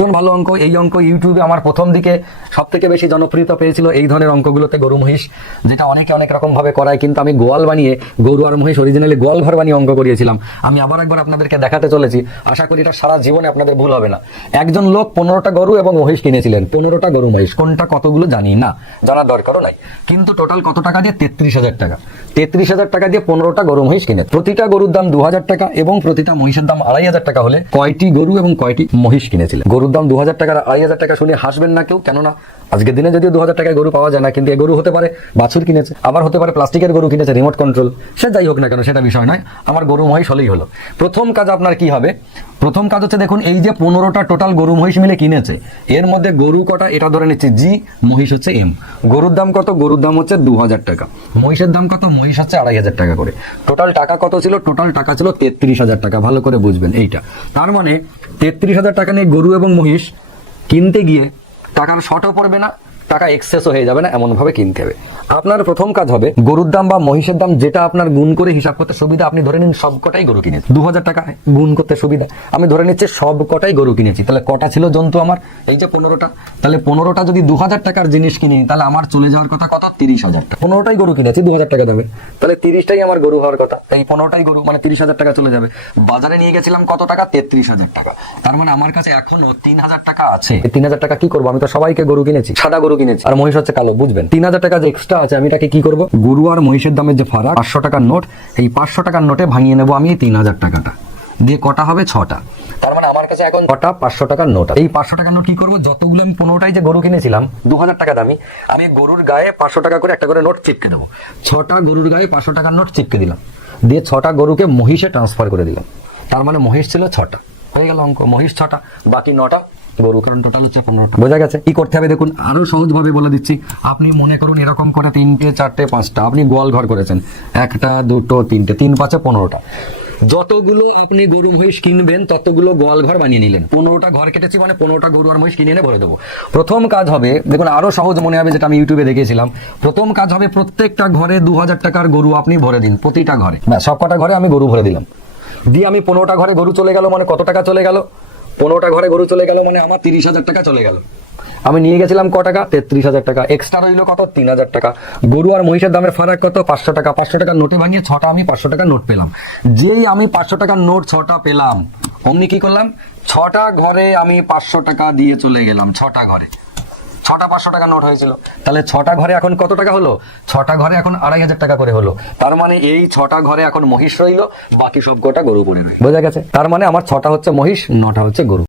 কোন ভালো অঙ্ক, এই অঙ্ক ইউটিউবে আমার প্রথম দিকে সব থেকে বেশি জনপ্রিয়তা পেয়েছিল এই ধরনের অঙ্কগুলোতে, গরু মহিষ, যেটা অনেকে অনেক রকম ভাবে করায়, কিন্তু আমি গোয়াল বানিয়ে, গরু আর মহিষ অরিজিনালি গোয়াল ঘর বানিয়ে অঙ্ক করিয়েছিলাম। আমি আবার একবার আপনাদেরকে দেখাতে চলেছি, আশা করি এটা সারা জীবনে আপনাদের ভুল হবে না। একজন লোক 15টা গরু এবং মহিষ কিনেছিলেন, 15টা গরু মহিষ, কোনটা কতগুলো জানি না, জানার দরকারও নাই, কিন্তু টোটাল কত টাকা দিয়ে? 33,000 টাকা। 33,000 টাকা দিয়ে 15টা গরু মহিষ কিনে, প্রতিটা গরুর দাম 2,000 টাকা এবং প্রতিটা মহিষের দাম 2,500 টাকা হলে কয়টি গরু এবং কয়টি মহিষ কিনেছিলেন? গরুর দাম 2,000 টাকা, 2,500 টাকা শুনে হাসবেন না কেউ, কেননা আজকের দিনে যদিও 2,000 টাকায় গরু পাওয়া যায় না, কিন্তু এই গরু হতে পারে বাছুর কিনেছে, আবার হতে পারে প্লাস্টিকের গরু কিনেছে, রিমোট কন্ট্রোল, সে যাই হোক না কেন, সেটা বিষয় নয়, আমার গরু মহিষ হলেই হলো। প্রথম কাজ আপনার কি হবে? প্রথম কাজ হচ্ছে, দেখুন এই যে 15টা টোটাল গরু মহিষ মিলে কিনেছে, এর মধ্যে গরু কটা এটা ধরে নিচ্ছে জি, মহিষ হচ্ছে এম। গরুর দাম কত? গরুর দাম হচ্ছে 2,000 টাকা। মহিষের দাম কত? মহিষ হচ্ছে 2,500 টাকা করে। টোটাল টাকা কত ছিল? টোটাল টাকা ছিল 33,000 টাকা। ভালো করে বুঝবেন এইটা। তার মানে 33,000 টাকা নিয়ে গরু এবং মহিষ কিনতে গিয়ে টাকার শর্টও পড়বে না, টাকা এক্সেসও হয়ে যাবে না, এমন ভাবে কিনতে হবে। আপনার প্রথম কাজ হবে, গরুর দাম বা মহিষের দাম যেটা আপনার গুণ করে হিসাব করতে সুবিধা, আপনি ধরে নিন সবকটাই গরু কিনেছি, 2,000 টাকা গুণ করতে সুবিধা, আমি ধরে নিচ্ছি সবকটাই গরু কিনেছি। তাহলে কটা ছিল জন্তু আমার? এই যে 15টা। তাহলে 15টা যদি 2,000 টাকার জিনিস কিনি, তাহলে আমার চলে যাওয়ার কথা কত? 30,000 টাকা। 15টাই গরু কিনেছি 2,000 টাকা দামে, তাহলে 30টাই আমার গরু হওয়ার কথা। এই 15টাই গরু মানে 30,000 টাকা চলে যাবে। বাজারে নিয়ে গেছিলাম কত টাকা? 33,000 টাকা। তার মানে আমার কাছে এখনো 3,000 টাকা আছে। 3,000 টাকা কি করবো? আমি তো সবাইকে গরু কিনেছি, সাদা গরু কিনেছি, আর মহিষ হচ্ছে কালো, বুঝবেন? 3,000 টাকা যে এক্সট্রা আছে, আমি এটাকে কি করবো? গরু আর মহিষের দামের যে ফারাক, 500 টাকার নোট, এই 500 টাকার নোটে ভাঙিয়ে নেবো আমি এই 3,000 টাকাটা দিয়ে। কটা হবে? 6টা। তার মানে আমার কাছে এখন কটা? 500 টাকার নোট। এই 500 টাকার নোট কি করবো? যতগুলো আমি 15টাই যে গরু কিনেছিলাম 2,000 টাকা দামি, আমি গরুর গায়ে 500 টাকা করে একটা করে নোট চিপকে দেবো। 6টা গরুর গায়ে 500 টাকার নোট চিপকে দিলাম, দিয়ে 6টা গরুকে মহিষে ট্রান্সফার করে দিলাম। তার মানে মহিষ ছিল 6টা, হয়ে গেল অঙ্ক। মহিষ 6টা, বাকি 9টা গরু, কারণ টোটাল হচ্ছে 15টা। বোঝা গেছে? কি করতে হবে দেখুন, আরো সহজ ভাবে বলে দিচ্ছি। আপনি মনে করুন এরকম করে 3টে 4টে 5টা আপনি গোয়াল ঘর করেছেন, 1টা 2টো 3টে, 3 5 15টা। যতগুলো আপনি গরু মহিষ কিনবেন ততগুলো গোয়াল ঘর বানিয়ে নিলেন। 15টা ঘর কেটেছি মানে 15টা গরু আর মহিষ কিনে এনে ভরে দেবো। প্রথম কাজ হবে, দেখুন আরো সহজ মনে হবে, যেটা আমি ইউটিউবে দেখেছিলাম। প্রথম কাজ হবে, প্রত্যেকটা ঘরে 2,000 টাকার গরু আপনি ভরে দিন, প্রতিটা ঘরে। সব কটা ঘরে আমি গরু ভরে দিলাম, দিয়ে আমি 15টা ঘরে গরু চলে গেল মানে কত টাকা চলে গেল? 15টা ঘরে গরু চলে গেল মানে আমার 30,000 টাকা চলে গেল। আমি নিয়ে গেছিলাম ক টাকা? 33,000 টাকা। এক্সট্রা রইল কত? 3,000 টাকা। গরু আর মহিষের দামের ফারাক কত? 500 টাকা। 500 টাকার নোটে ভাঙিয়ে 6টা আমি 500 টাকার নোট পেলাম। যেই আমি 500 টাকার নোট 6টা পেলাম, অমনি কি করলাম? 6টা ঘরে আমি 500 টাকা দিয়ে চলে গেলাম। 6টা ঘরে 6টা 500 টাকা নোট হয়েছিল, তাহলে 6টা ঘরে এখন কত টাকা হলো? 6টা ঘরে এখন 2,500 টাকা করে হলো। তার মানে এই 6টা ঘরে এখন মহিষ রইল, বাকি সব কটা গরু পড়ে রইল। বোঝা গেছে? তার মানে আমার 6টা হচ্ছে মহিষ, 9টা হচ্ছে গরু।